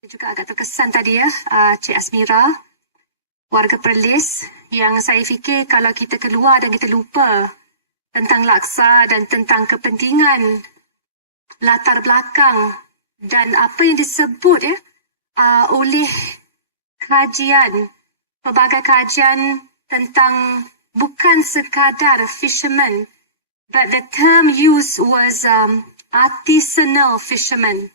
Juga agak terkesan tadi ya, Cik Asmira, warga Perlis, yang saya fikir kalau kita keluar dan kita lupa tentang laksa dan tentang kepentingan, latar belakang dan apa yang disebut ya oleh kajian, pelbagai kajian tentang bukan sekadar fishermen, but the term used was artisanal fishermen.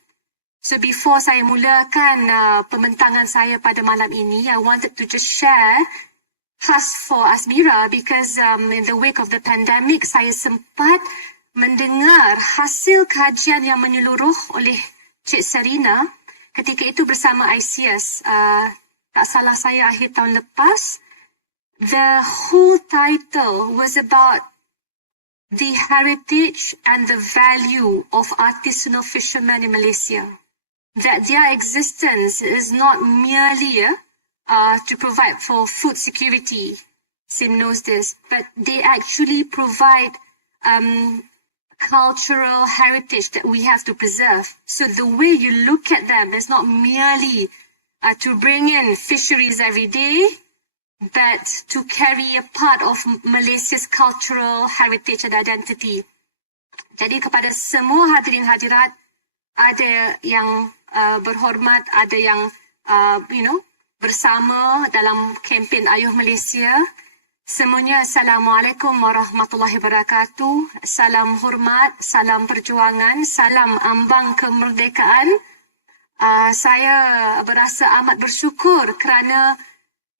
So before saya mulakan pembentangan saya pada malam ini, I wanted to just share khas for Asmira because in the wake of the pandemic, saya sempat mendengar hasil kajian yang menyeluruh oleh Cik Serina ketika itu bersama ICS. Tak salah saya akhir tahun lepas. The whole title was about the heritage and the value of artisanal fishermen in Malaysia. That their existence is not merely to provide for food security, Sim knows this, but they actually provide cultural heritage that we have to preserve. So the way you look at them is not merely to bring in fisheries every day, but to carry a part of Malaysia's cultural heritage and identity. Jadi kepada semua hadirin hadirat, ada yang berhormat, ada yang bersama dalam kempen Ayuh Malaysia. Semuanya Assalamualaikum warahmatullahi wabarakatuh. Salam hormat, salam perjuangan, salam ambang kemerdekaan. Saya berasa amat bersyukur kerana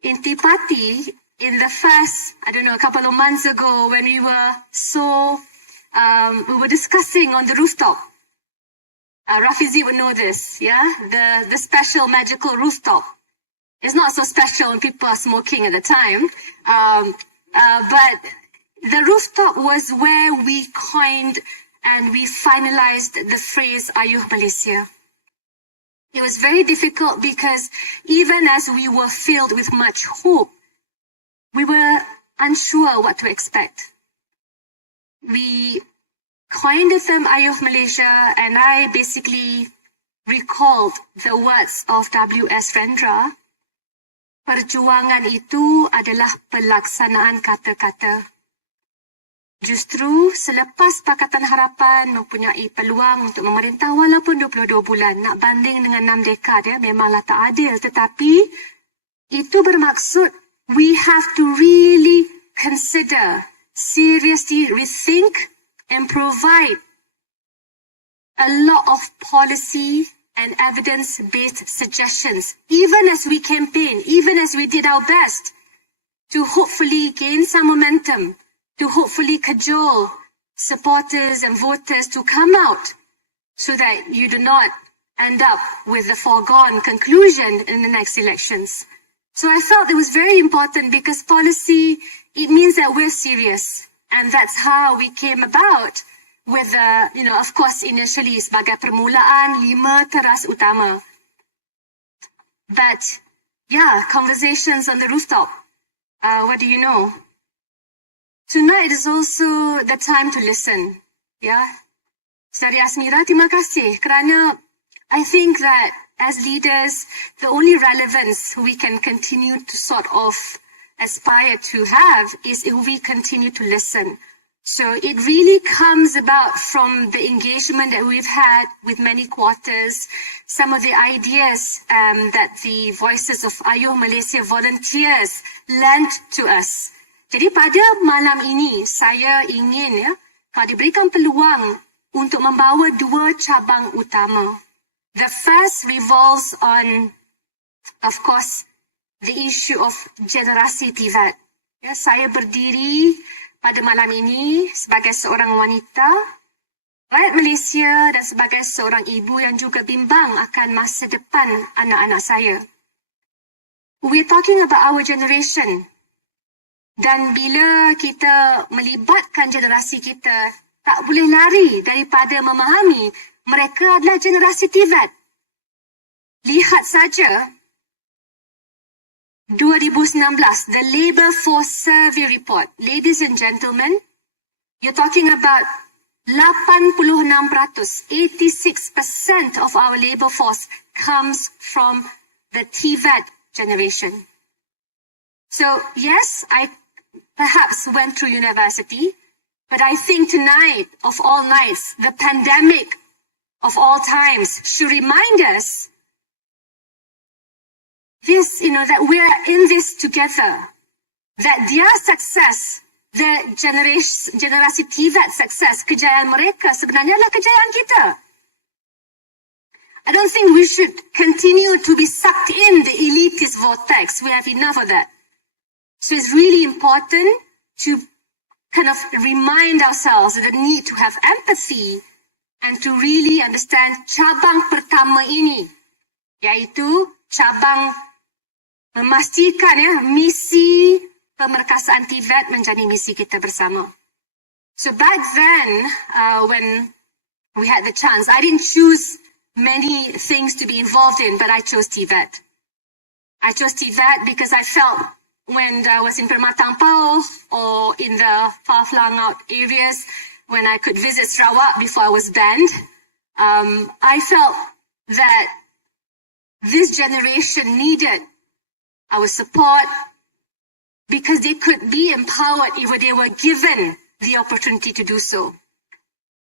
intipati in the first, a couple of months ago when we were we were discussing on the rooftop. Rafizi would know this, yeah? The special magical rooftop. It's not so special when people are smoking at the time. But the rooftop was where we coined and we finalized the phrase Ayuh Malaysia. It was very difficult because even as we were filled with much hope, we were unsure what to expect. We coined the term Ayuh Malaysia, and I basically recalled the words of W.S. Rendra. Perjuangan itu adalah pelaksanaan kata-kata. Justru selepas Pakatan Harapan mempunyai peluang untuk memerintah walaupun 22 bulan, nak banding dengan 6 dekad memanglah tak adil. Tetapi itu bermaksud we have to really consider, seriously rethink and provide a lot of policy and evidence-based suggestions, even as we campaign, even as we did our best to hopefully gain some momentum, to hopefully cajole supporters and voters to come out so that you do not end up with the foregone conclusion in the next elections. So I felt it was very important because policy, it means that we're serious. And that's how we came about with, of course, initially sebagai permulaan 5 teras utama. But, yeah, conversations on the rooftop. What do you know? Tonight is also the time to listen. Yeah. Saudari Asmira, terima kasih kerana I think that as leaders, the only relevance we can continue to sort of aspire to have is if we continue to listen. So it really comes about from the engagement that we've had with many quarters, some of the ideas that the voices of Ayuh Malaysia volunteers lent to us. Jadi pada malam ini saya ingin kalau diberikan peluang untuk membawa 2 cabang utama. The first revolves on, of course, the issue of generasi tivat. Ya, saya berdiri pada malam ini sebagai seorang wanita, rakyat Malaysia dan sebagai seorang ibu yang juga bimbang akan masa depan anak-anak saya. We're talking about our generation. Dan bila kita melibatkan generasi kita, tak boleh lari daripada memahami mereka adalah generasi tivat. Lihat saja 2019, the Labour Force Survey Report. Ladies and gentlemen, you're talking about 86%, 86% of our labour force comes from the TVET generation. So yes, I perhaps went through university, but I think tonight, of all nights, the pandemic of all times should remind us this, that we are in this together, that their success, the generasi TVET success, kejayaan mereka sebenarnya adalah kejayaan kita. I don't think we should continue to be sucked in the elitist vortex. We have enough of that. So it's really important to kind of remind ourselves of the need to have empathy and to really understand cabang pertama ini, yaitu cabang memastikan misi pemerkasaan TVET menjadi misi kita bersama. So back then, when we had the chance, I didn't choose many things to be involved in, but I chose TVET. I chose TVET because I felt when I was in Permatang Pau or in the far-flung out areas, when I could visit Sarawak before I was banned, I felt that this generation needed our support because they could be empowered if they were given the opportunity to do so.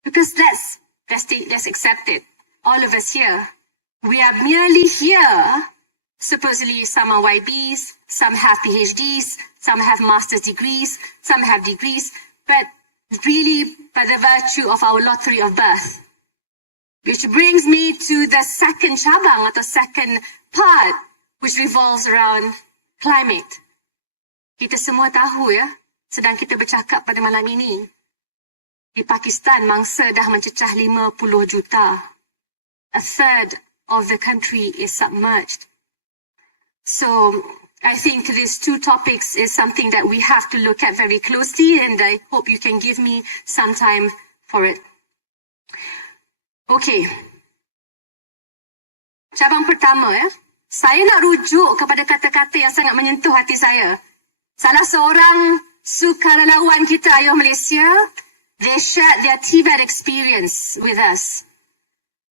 Because let's accept it. All of us here, we are merely here. Supposedly some are YBs, some have PhDs, some have master's degrees, some have degrees, but really by the virtue of our lottery of birth. Which brings me to the second cabang atau second part, which revolves around climate. Kita semua tahu sedang kita bercakap pada malam ini, di Pakistan mangsa dah mencecah 50 juta. A third of the country is submerged. So I think these two topics is something that we have to look at very closely, and I hope you can give me some time for it. Okay. Cabang pertama, saya nak rujuk kepada kata-kata yang sangat menyentuh hati saya. Salah seorang sukarelawan kita, Ayuh Malaysia, they shared their TVET experience with us.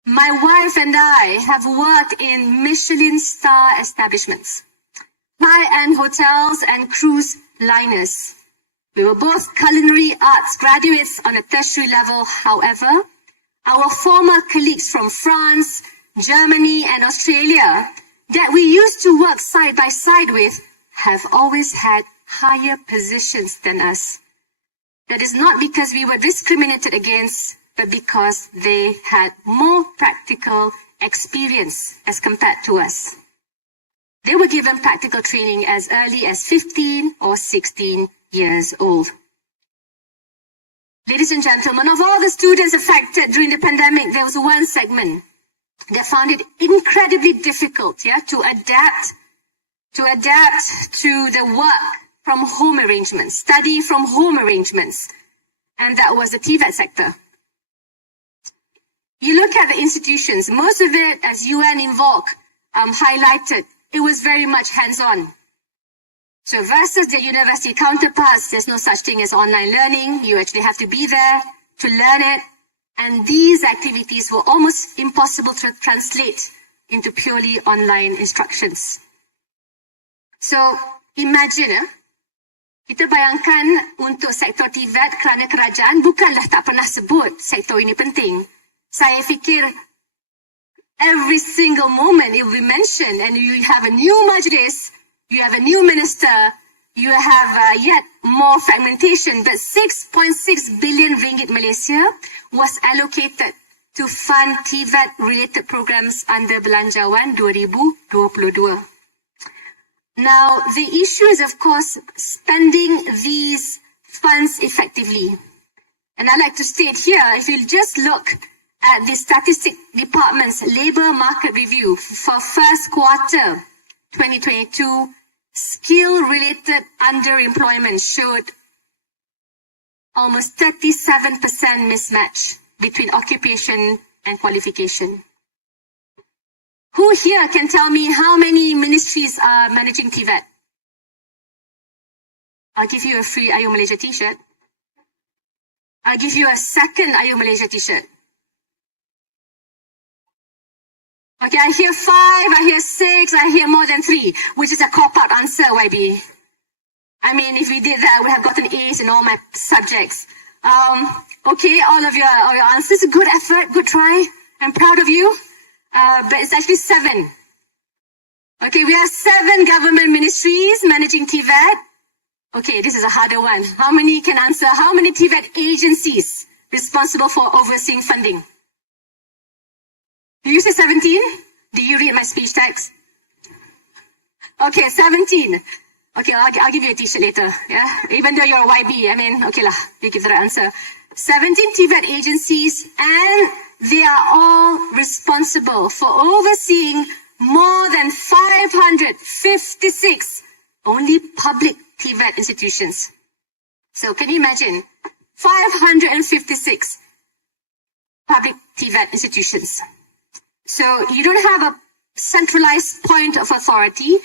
My wife and I have worked in Michelin star establishments, high-end hotels and cruise liners. We were both culinary arts graduates on a tertiary level. However, our former colleagues from France, Germany and Australia that we used to work side by side with have always had higher positions than us. That is not because we were discriminated against, but because they had more practical experience as compared to us. They were given practical training as early as 15 or 16 years old. Ladies and gentlemen, of all the students affected during the pandemic, there was one segment that found it incredibly difficult to adapt to the work from home arrangements, study from home arrangements, and that was the TVET sector. You look at the institutions, most of it, as UN Invoke highlighted, it was very much hands-on. So versus their university counterparts, there's no such thing as online learning. You actually have to be there to learn it. And these activities were almost impossible to translate into purely online instructions. So imagine, kita bayangkan untuk sektor TVET kerana kerajaan bukanlah tak pernah sebut sektor ini penting. Saya fikir every single moment it will be mentioned, and you have a new majlis, you have a new minister, you have yet more fragmentation, but 6.6 billion ringgit Malaysia was allocated to fund TVET-related programs under Belanjawan 2022. Now, the issue is, of course, spending these funds effectively. And I'd like to state here, if you just look at the Statistics Department's Labour Market Review for first quarter 2022, skill-related underemployment showed almost 37% mismatch between occupation and qualification. Who here can tell me how many ministries are managing TVET? I'll give you a free Ayuh Malaysia t-shirt. I'll give you a second Ayuh Malaysia t-shirt. Okay, I hear 5, I hear 6, I hear more than 3, which is a cop-out answer, YB. I mean, if we did that, I would have gotten A's in all my subjects. Okay, all of your answers, good effort, good try. I'm proud of you. But it's actually 7. Okay, we have 7 government ministries managing TVET. Okay, this is a harder one. How many can answer? How many TVET agencies responsible for overseeing funding? Did you say 17? Did you read my speech text? Okay, 17. Okay, I'll give you a t-shirt later. Yeah, even though you're a YB, I mean, okay lah, you give the right answer. 17 TVET agencies, and they are all responsible for overseeing more than 556 only public TVET institutions. So can you imagine? 556 public TVET institutions. So you don't have a centralized point of authority,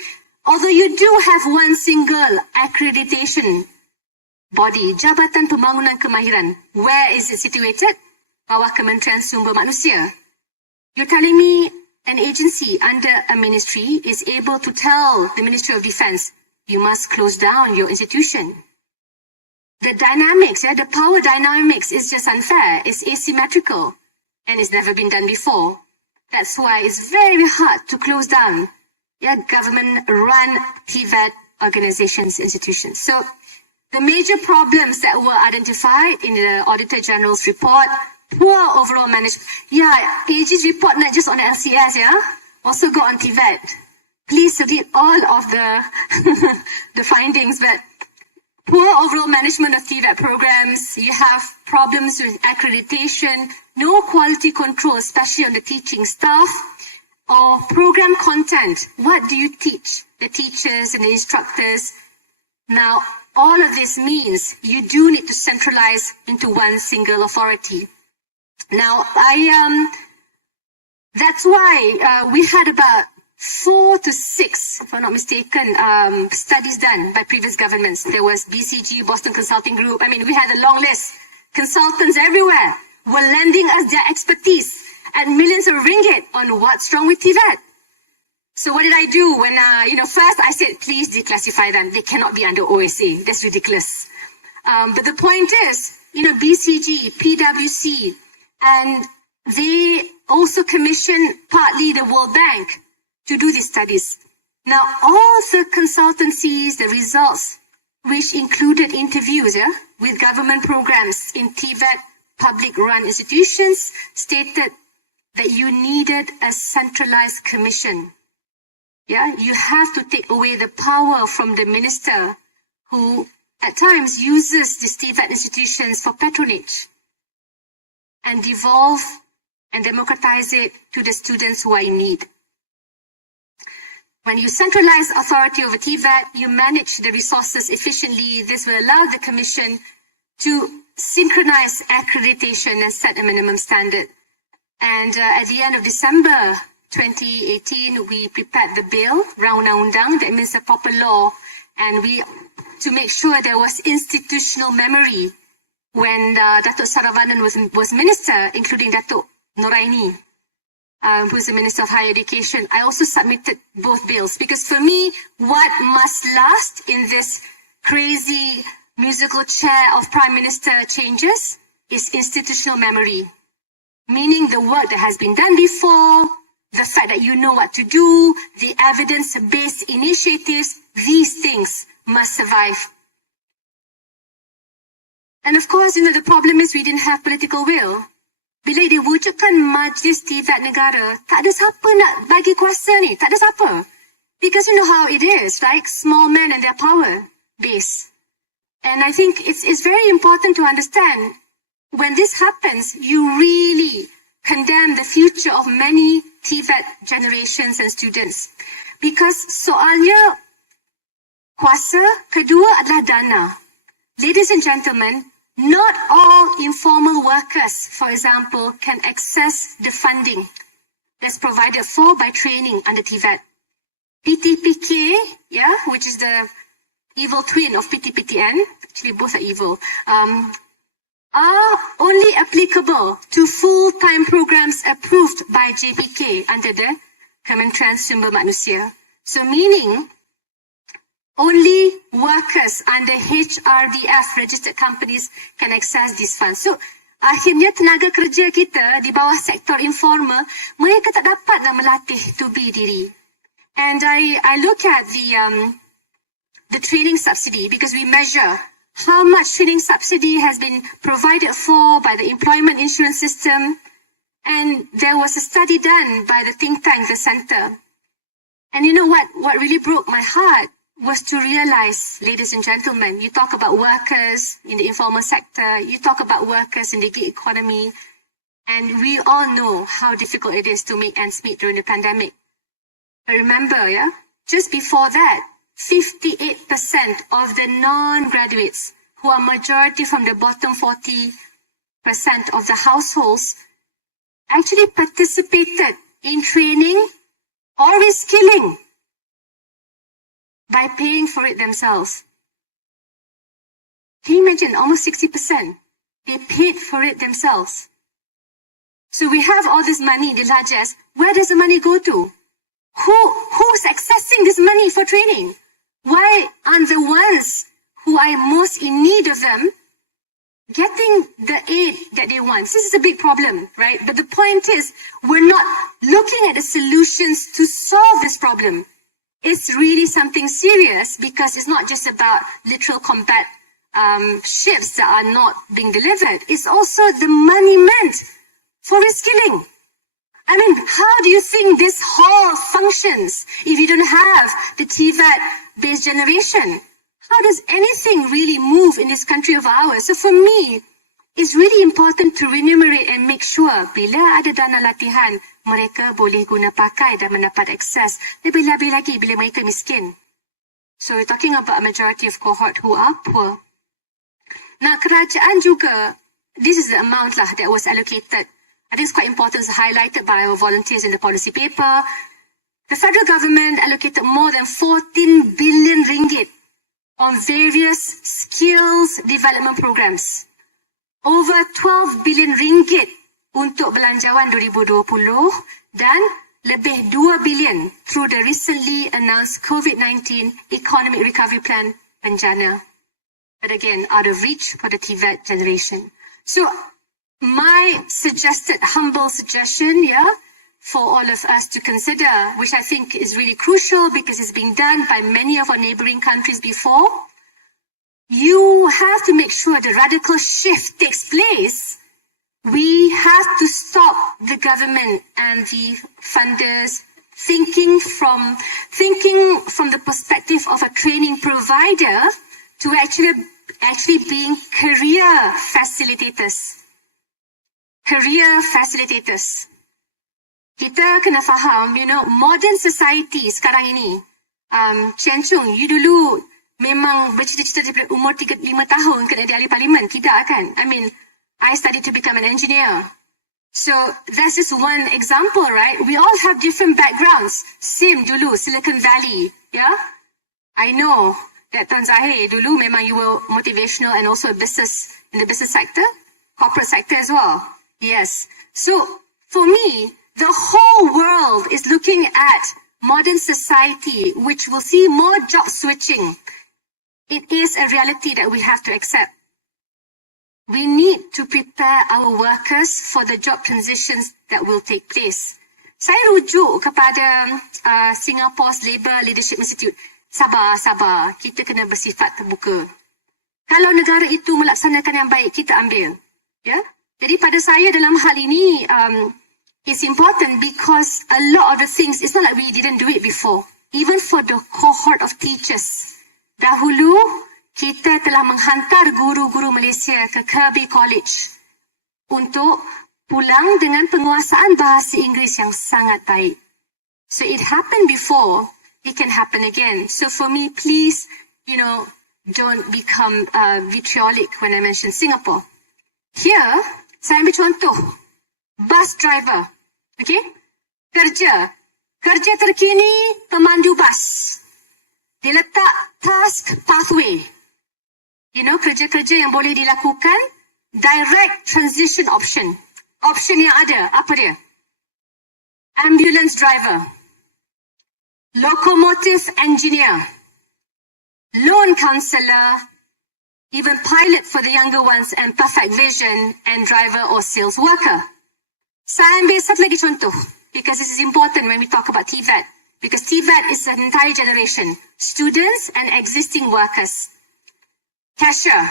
although you do have one single accreditation body, Jabatan Pembangunan Kemahiran. Where is it situated? Bawah Kementerian Sumber Manusia. You're telling me an agency under a ministry is able to tell the Ministry of Defence, you must close down your institution. The dynamics, the power dynamics is just unfair. It's asymmetrical, and it's never been done before. That's why it's very hard to close down government-run TVET organizations, institutions. So the major problems that were identified in the Auditor General's report: poor overall management. Yeah, AG's report not just on the LCS, also go on TVET. Please read all of the the findings, but poor overall management of TVET programs. You have problems with accreditation, no quality control, especially on the teaching staff, or program content. What do you teach the teachers and the instructors? Now, all of this means you do need to centralize into one single authority. Now, that's why we had about 4 to 6, if I'm not mistaken, studies done by previous governments. There was BCG, Boston Consulting Group. I mean, we had a long list. Consultants everywhere were lending us their expertise at millions of ringgit on what's wrong with TVET. So what did I do when, first I said, please declassify them. They cannot be under OSA. That's ridiculous. But the point is, BCG, PwC, and they also commissioned partly the World Bank to do these studies. Now, all the consultancies, the results, which included interviews with government programs in TVET public-run institutions, stated that you needed a centralized commission. You have to take away the power from the minister who at times uses these TVET institutions for patronage, and devolve and democratize it to the students who are in need. When you centralize authority over TVET, you manage the resources efficiently. This will allow the Commission to synchronize accreditation and set a minimum standard. And at the end of December 2018, we prepared the bill, Undang-Undang, that means a proper law, and to make sure there was institutional memory when Datuk Saravanan was minister, including Datuk Noraini, who's the Minister of Higher Education. I also submitted both bills because for me, what must last in this crazy musical chair of Prime Minister changes is institutional memory, meaning the work that has been done before, the fact that you know what to do, the evidence-based initiatives, these things must survive. And of course, the problem is we didn't have political will. Bila diwujudkan Majlis TVET Negara, tak ada siapa nak bagi kuasa ni, tak ada siapa. Because you know how it is, right? Small men and their power base. And I think it's very important to understand, when this happens, you really condemn the future of many TVET generations and students. Because soalnya kuasa, kedua adalah dana. Ladies and gentlemen, not all informal workers, for example, can access the funding that's provided for by training under TVET. PTPK, which is the evil twin of PTPTN, actually both are evil, are only applicable to full-time programs approved by JPK under the Kementerian Sumber Manusia. So meaning, only workers under HRDF registered companies can access these funds. So akhirnya tenaga kerja kita di bawah sektor informal, mereka tak dapatlah melatih tubi diri. And I look at the training subsidy because we measure how much training subsidy has been provided for by the employment insurance system. And there was a study done by the think tank, the Centre. And you know what really broke my heart was to realize, ladies and gentlemen, you talk about workers in the informal sector, you talk about workers in the gig economy, and we all know how difficult it is to make ends meet during the pandemic. But remember, just before that, 58% of the non-graduates, who are majority from the bottom 40% of the households, actually participated in training or reskilling by paying for it themselves. Can you imagine? Almost 60%. They paid for it themselves. So we have all this money in the largesse. Where does the money go to? Who's accessing this money for training? Why aren't the ones who are most in need of them getting the aid that they want? This is a big problem, right? But the point is, we're not looking at the solutions to solve this problem. It's really something serious because it's not just about literal combat ships that are not being delivered. It's also the money meant for reskilling. I mean, how do you think this hall functions if you don't have the TVET-based generation? How does anything really move in this country of ours? So for me, it's really important to remunerate and make sure bila ada dana latihan, mereka boleh guna pakai dan mendapat akses. Lebih-lebih lagi bila mereka miskin. So we're talking about a majority of cohort who are poor. Nah, kerajaan juga, this is the amount lah that was allocated. I think it's quite important, it's highlighted by our volunteers in the policy paper. The federal government allocated more than 14 billion ringgit on various skills development programs. Over 12 billion ringgit untuk belanjawan 2020 dan lebih 2 billion through the recently announced COVID-19 Economic Recovery Plan Bencana. But again, out of reach for the TVET generation. So my humble suggestion, for all of us to consider, which I think is really crucial because it's being done by many of our neighboring countries before, you have to make sure the radical shift takes place. We have to stop the government and the funders thinking from the perspective of a training provider to actually being career facilitators. Career facilitators. Kita kena faham, modern society sekarang ini, Chen Chung, you dulu memang bercita-cita daripada umur 5 tahun kena jadi ahli parlimen. Tidak kan? I mean, I studied to become an engineer. So that's just one example, right? We all have different backgrounds. Same dulu, Silicon Valley, I know that Tan Zahir dulu memang you were motivational and also in the business sector, corporate sector as well. Yes. So for me, the whole world is looking at modern society, which will see more job switching. It is a reality that we have to accept. We need to prepare our workers for the job transitions that will take place. Saya rujuk kepada Singapore's Labour Leadership Institute. Sabar. Kita kena bersifat terbuka. Kalau negara itu melaksanakan yang baik, kita ambil. Jadi pada saya dalam hal ini, it's important because a lot of the things, it's not like we didn't do it before. Even for the cohort of teachers. Dahulu, kita telah menghantar guru-guru Malaysia ke KLPAC College untuk pulang dengan penguasaan bahasa Inggeris yang sangat baik. So it happened before, it can happen again. So for me, please, don't become vitriolic when I mention Singapore. Here, saya ambil contoh. Bus driver. Okay? Kerja terkini pemandu bas. Dia letak task pathway. Kerja-kerja yang boleh dilakukan direct transition option. Option yang ada, apa dia? Ambulance driver, locomotive engineer, loan counsellor, even pilot for the younger ones, and perfect vision, and driver or sales worker. Saya ambil satu lagi contoh, because this is important when we talk about TVET, because TVET is an entire generation, students and existing workers. Cashier,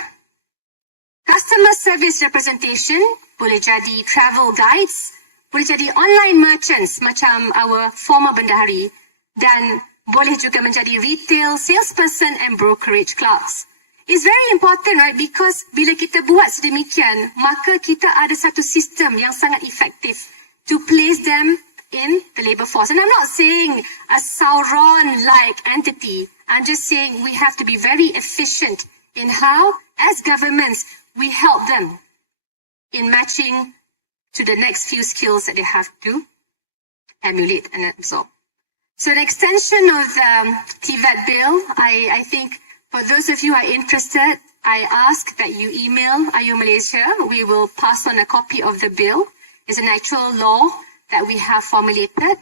customer service representation, boleh jadi travel guides, boleh jadi online merchants macam our former bendahari, dan boleh juga menjadi retail salesperson and brokerage clerks. It's very important, right? Because bila kita buat sedemikian, maka kita ada satu sistem yang sangat efektif to place them in the labour force. And I'm not saying a Sauron-like entity. I'm just saying we have to be very efficient in how, as governments, we help them in matching to the next few skills that they have to emulate and absorb. So an extension of the TVET bill, I think for those of you who are interested, I ask that you email Ayu Malaysia. We will pass on a copy of the bill. It's an actual law that we have formulated.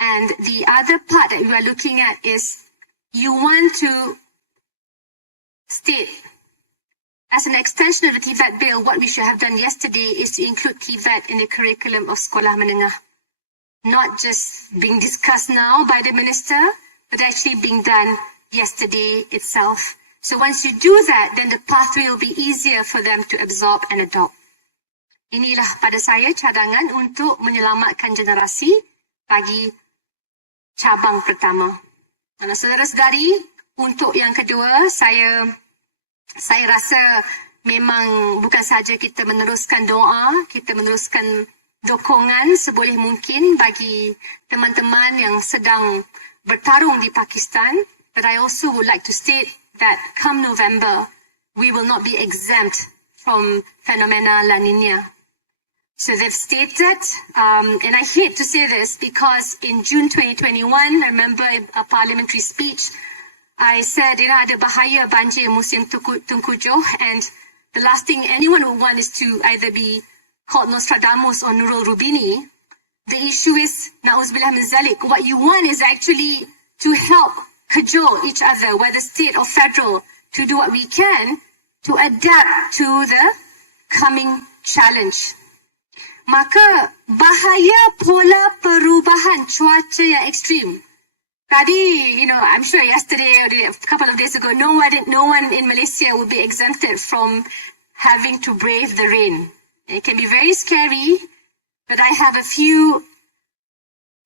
And the other part that we are looking at is you want to state, as an extension of the TVET bill, what we should have done yesterday is to include TVET in the curriculum of sekolah menengah. Not just being discussed now by the minister, but actually being done yesterday itself. So once you do that, then the pathway will be easier for them to absorb and adopt. Inilah pada saya cadangan untuk menyelamatkan generasi bagi cabang pertama. Saudara-saudari, untuk yang kedua, saya rasa memang bukan saja kita meneruskan doa, kita meneruskan dokongan seboleh mungkin bagi teman-teman yang sedang bertarung di Pakistan. But I also would like to state that come November, we will not be exempt from phenomena La Nina. So they've stated, and I hate to say this because in June 2021, I remember a parliamentary speech, I said, ada bahaya banjir musim tengkujuh, and the last thing anyone would want is to either be called Nostradamus or Nurul Rubini. The issue is, na'uzubillah min zalik, what you want is actually to help cajole each other, whether state or federal, to do what we can to adapt to the coming challenge. Maka bahaya pola perubahan cuaca yang ekstrim. Tadi, I'm sure yesterday or a couple of days ago, no one in Malaysia would be exempted from having to brave the rain. It can be very scary, but I have a few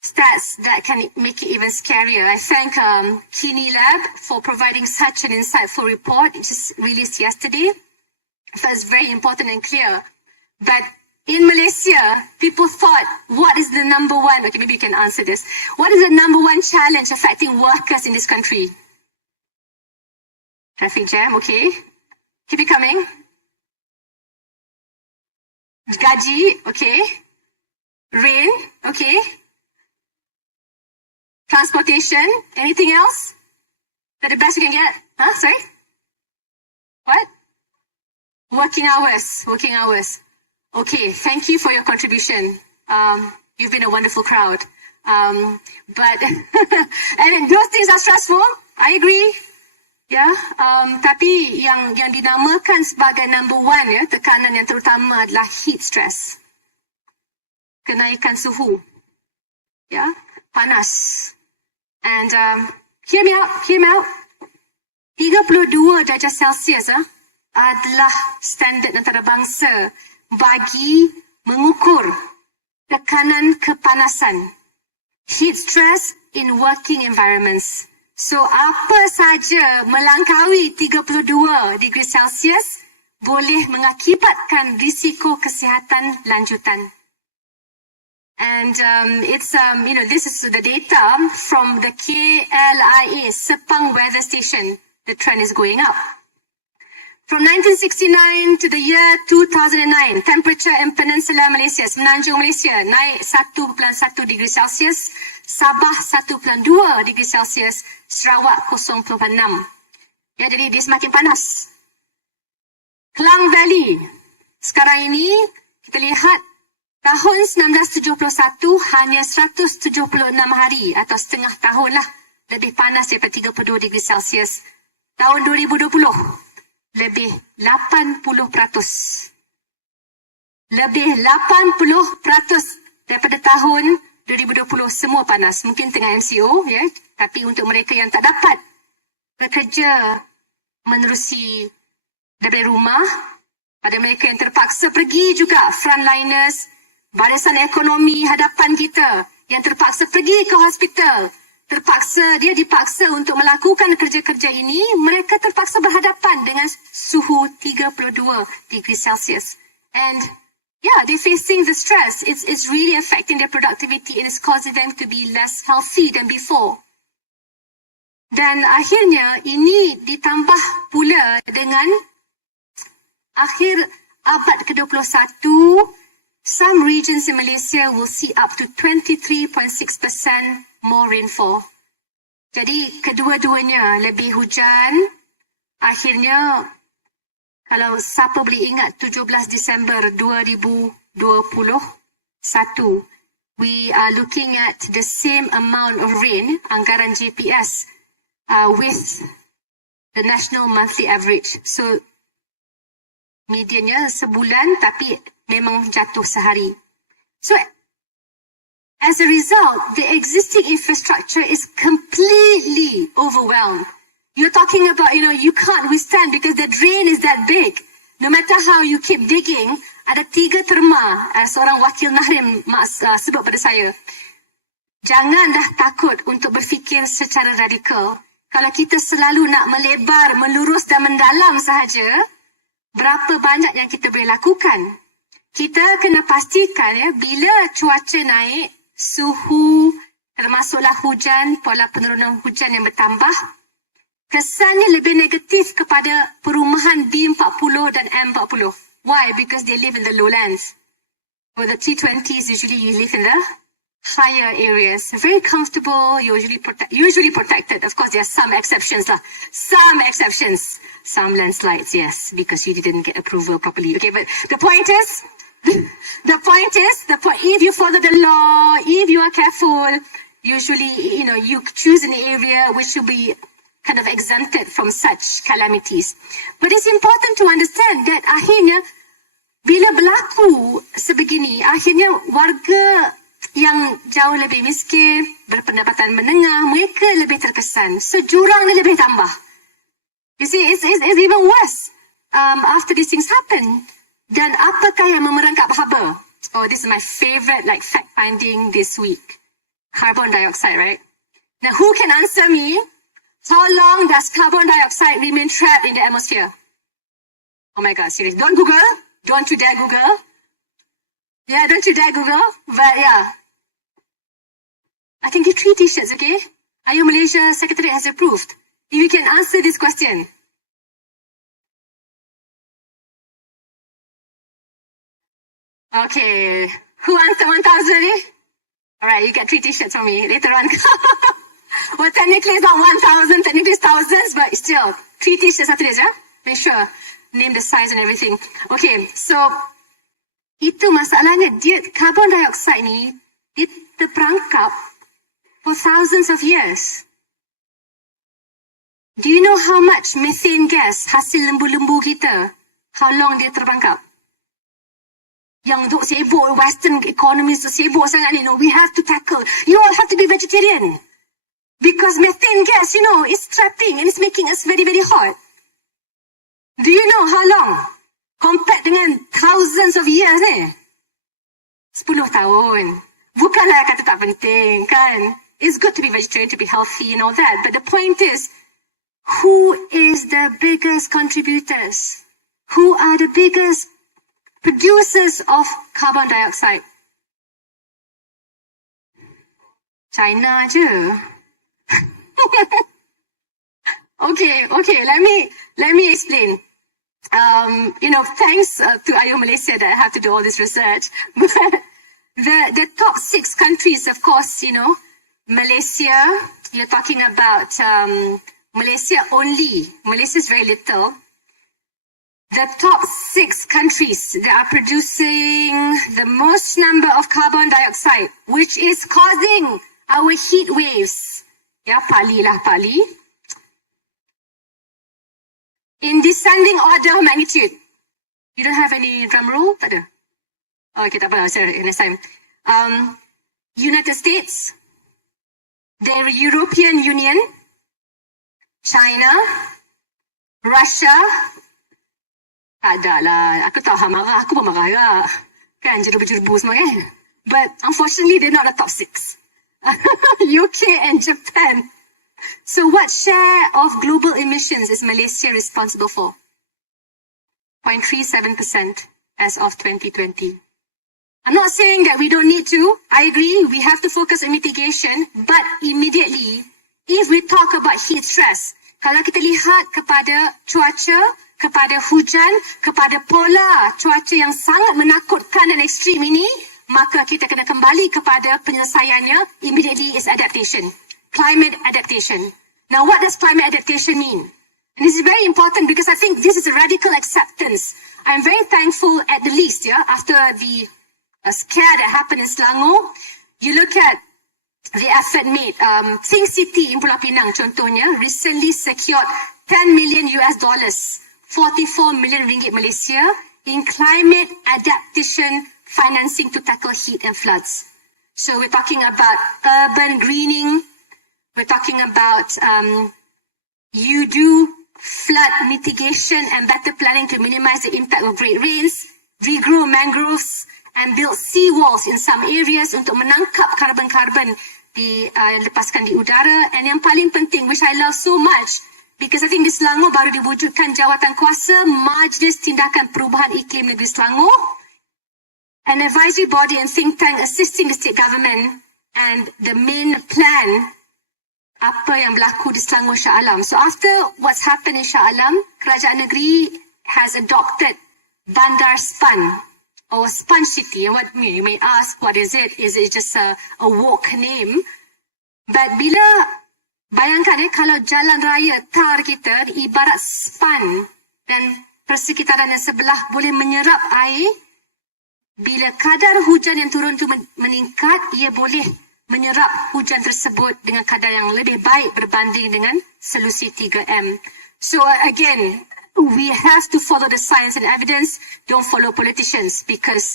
stats that can make it even scarier. I thank Kini Lab for providing such an insightful report. It just released yesterday. So it's very important and clear. But in Malaysia, people thought, what is the number one, okay, maybe you can answer this. What is the number one challenge affecting workers in this country? Traffic jam, okay. Keep it coming. Gaji, okay. Rain, okay. Transportation, anything else? Is that the best you can get? Huh, sorry? What? Working hours. Okay, thank you for your contribution. You've been a wonderful crowd. But and those things are stressful. I agree. Yeah. Tapi yang dinamakan sebagai number one, ya, tekanan yang terutama adalah heat stress. Kenaikan suhu. Ya, panas. And hear me out. 32 darjah Celsius adalah standard antarabangsa bagi mengukur tekanan kepanasan, heat stress in working environments. So apa saja melangkaui 32 degree Celsius boleh mengakibatkan risiko kesihatan lanjutan. And it's this is the data from the KLIA Sepang weather station. The trend is going up. From 1969 to the year 2009, temperature in Peninsula Malaysia, Semenanjung Malaysia, naik 1.1 degree Celsius, Sabah 1.2 degree Celsius, Sarawak 0.6. Ya, jadi dia semakin panas. Klang Valley, Sekarang ini, kita lihat tahun 1971 hanya 176 hari atau setengah tahun lah lebih panas daripada 32 degree Celsius. Tahun 2020, lebih 80%. Lebih 80% daripada tahun 2020 semua panas. Mungkin tengah MCO, ya. Tapi untuk mereka yang tak dapat bekerja menerusi daripada rumah, pada mereka yang terpaksa pergi juga, frontliners, barisan ekonomi hadapan kita, yang terpaksa pergi ke hospital, dia dipaksa untuk melakukan kerja-kerja ini, mereka terpaksa berhadapan dengan suhu 32 degree Celsius. And yeah, they're facing the stress. It's really affecting their productivity and it's causing them to be less healthy than before. Dan akhirnya ini ditambah pula dengan akhir abad ke-21, some regions in Malaysia will see up to 23.6% more rainfall. Jadi kedua-duanya lebih hujan. Akhirnya, kalau siapa boleh ingat 17 Disember 2021, we are looking at the same amount of rain, anggaran GPS, with the national monthly average. So, mediannya sebulan tapi memang jatuh sehari. So, as a result, the existing infrastructure is completely overwhelmed. You're talking about, you can't withstand because the drain is that big. No matter how you keep digging, ada 3 terma, seorang wakil Nahrim sebut pada saya. Jangan dah takut untuk berfikir secara radikal. Kalau kita selalu nak melebar, melurus dan mendalam sahaja, berapa banyak yang kita boleh lakukan? Kita kena pastikan bila cuaca naik, suhu, termasuklah hujan, pola penurunan hujan yang bertambah, kesannya lebih negatif kepada perumahan D40 dan M40. Why? Because they live in the lowlands. For the T20s, usually you live in the higher areas. Very comfortable, usually protected. Of course, there are some exceptions lah. Some exceptions. Some landslides, yes, because you didn't get approval properly. Okay, but the point is, if you follow the law, if you are careful, usually, you choose an area which will be kind of exempted from such calamities. But it's important to understand that akhirnya, bila berlaku sebegini, akhirnya warga yang jauh lebih miskin, berpendapatan menengah, mereka lebih terkesan. So, jurang ni lebih tambah. You see, it's even worse after these things happen. Dan apakah yang memerangkap haba? Oh, this is my favorite fact-finding this week. Carbon dioxide, right? Now, who can answer me? How long does carbon dioxide remain trapped in the atmosphere? Oh my God, serious. Don't Google. Don't you dare Google. Yeah, don't you dare Google. But yeah. I can give 3 t-shirts, okay? Ayo Malaysia Secretariat has approved. If you can answer this question. Okay. Who answered 1,000 eh? Alright, you get 3 t-shirts from me later on. Well, technically it's not 1,000, technically it's thousands, but still, 3 t-shirts after this, yeah? Make sure. Name the size and everything. Okay, so, itu masalahnya. Carbon dioxide ni, dia terperangkap for thousands of years. Do you know how much methane gas hasil lembu-lembu kita? How long dia terperangkap? Yang duk sibuk, Western economies sibuk sangat ni, we have to tackle. You all have to be vegetarian. Because methane gas, is trapping and it's making us very, very hot. Do you know how long? Compared dengan thousands of years ni. 10 tahun. Bukanlah kata tak penting, kan? It's good to be vegetarian, to be healthy and all that. But the point is, who is the biggest contributors? Who are the biggest producers of carbon dioxide? China je. Okay, let me explain. Thanks to Ayo Malaysia that I have to do all this research. But the top 6 countries, of course, Malaysia, you're talking about Malaysia only. Malaysia is very little. the top 6 countries that are producing the most number of carbon dioxide, which is causing our heat waves. Ya, Pali lah, Pali. In descending order of magnitude. You don't have any drum roll? Tak ada? Oh, okay, tak apa. Next time. United States, the European Union, China, Russia. Tak ada lah. Aku tahu hang marah. Aku pun marah juga. Kan, jerubu-jerubu semua kan? But unfortunately, they're not the top 6. UK and Japan. So what share of global emissions is Malaysia responsible for? 0.37% as of 2020. I'm not saying that we don't need to. I agree, we have to focus on mitigation. But immediately, if we talk about heat stress, kalau kita lihat kepada cuaca, kepada hujan, kepada pola cuaca yang sangat menakutkan dan ekstrim ini, maka kita kena kembali kepada penyelesaiannya. Immediately is adaptation. Climate adaptation. Now, what does climate adaptation mean? And this is very important because I think this is a radical acceptance. I'm very thankful at the least, after the scare that happened in Selangor, you look at the effort made. Think City in Pulau Pinang, contohnya, recently secured $10 million, 44 million ringgit Malaysia in climate adaptation financing to tackle heat and floods. So we're talking about urban greening. We're talking about you do flood mitigation and better planning to minimize the impact of great rains, regrow mangroves and build seawalls in some areas untuk menangkap karbon-karbon dilepaskan di udara. And yang paling penting, which I love so much, because I think di Selangor baru diwujudkan jawatan kuasa Majlis Tindakan Perubahan Iklim Negeri Selangor, an advisory body and think tank assisting the state government and the main plan apa yang berlaku di Selangor Shah Alam. So after what's happened in Shah Alam, Kerajaan Negeri has adopted Bandar Span or Sponge City. And what you may ask, what is it? Is it just a woke name? But bila bayangkan kalau jalan raya tar kita ibarat span dan persekitaran yang sebelah boleh menyerap air, bila kadar hujan yang turun itu meningkat, ia boleh menyerap hujan tersebut dengan kadar yang lebih baik berbanding dengan selusi 3M. So again, we have to follow the science and evidence. Don't follow politicians because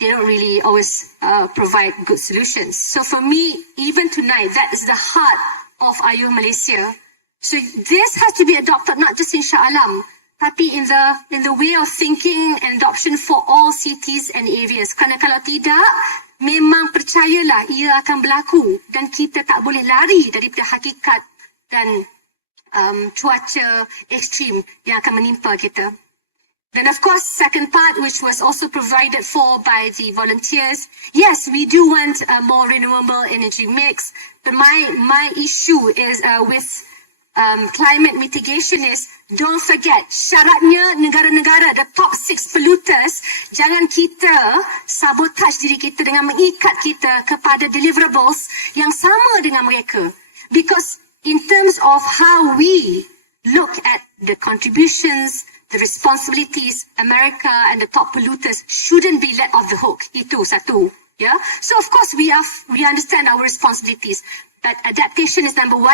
they don't really always provide good solutions. So for me, even tonight, that is the heart of Ayuh Malaysia. So this has to be adopted not just in Shah Alam, tapi in the way of thinking and adoption for all cities and areas. Kerana kalau tidak, memang percayalah ia akan berlaku dan kita tak boleh lari daripada hakikat dan cuaca ekstrim yang akan menimpa kita. Then of course, second part, which was also provided for by the volunteers. Yes, we do want a more renewable energy mix, but my issue is with climate mitigation is, don't forget, syaratnya negara-negara, the top 6 polluters, jangan kita sabotage diri kita dengan mengikat kita kepada deliverables yang sama dengan mereka. Because in terms of how we look at the contributions, the responsibilities, America and the top polluters shouldn't be let off the hook. Itu satu. Yeah? So of course we understand our responsibilities. But adaptation is number 1.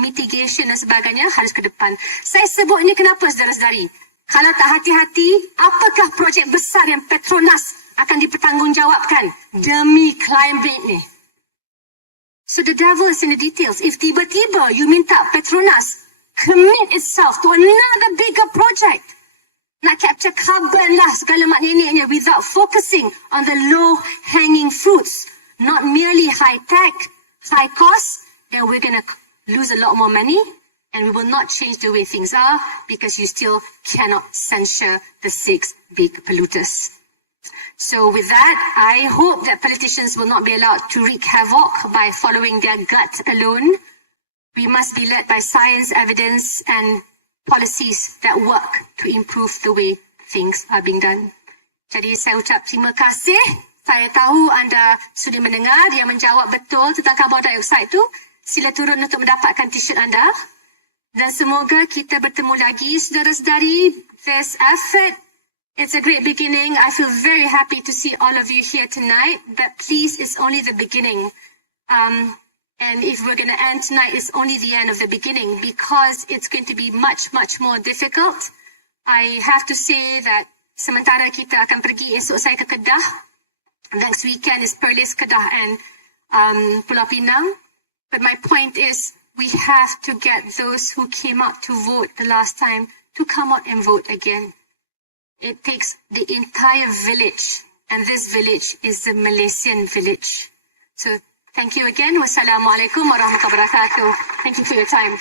Mitigation dan sebagainya harus ke depan. Saya sebut ini kenapa, saudara-saudari? Kalau tak hati-hati, apakah projek besar yang Petronas akan dipertanggungjawabkan demi climate ni? So the devil is in the details. If tiba-tiba you minta Petronas commit itself to another bigger project, nak capture carbon lah segala maknanya without focusing on the low-hanging fruits, not merely high-tech, high-cost, then we're going to lose a lot more money and we will not change the way things are because you still cannot censure the 6 big polluters. So with that, I hope that politicians will not be allowed to wreak havoc by following their gut alone. We must be led by science, evidence and policies that work to improve the way things are being done. Jadi saya ucap terima kasih. Saya tahu anda sudah mendengar, dia menjawab betul tentang karbon dioksida itu. Sila turun untuk mendapatkan t-shirt anda. Dan semoga kita bertemu lagi, saudara-saudari. There's effort. It's a great beginning. I feel very happy to see all of you here tonight, but please, it's only the beginning. And if we're going to end tonight, it's only the end of the beginning, because it's going to be much, much more difficult. I have to say that sementara kita akan pergi, esok saya ke Kedah. Next weekend is Perlis, Kedah and Pulau Pinang. But my point is, we have to get those who came out to vote the last time to come out and vote again. It takes the entire village, and this village is the Malaysian village. So thank you again. Wassalamualaikum warahmatullahi wabarakatuh. Thank you for your time.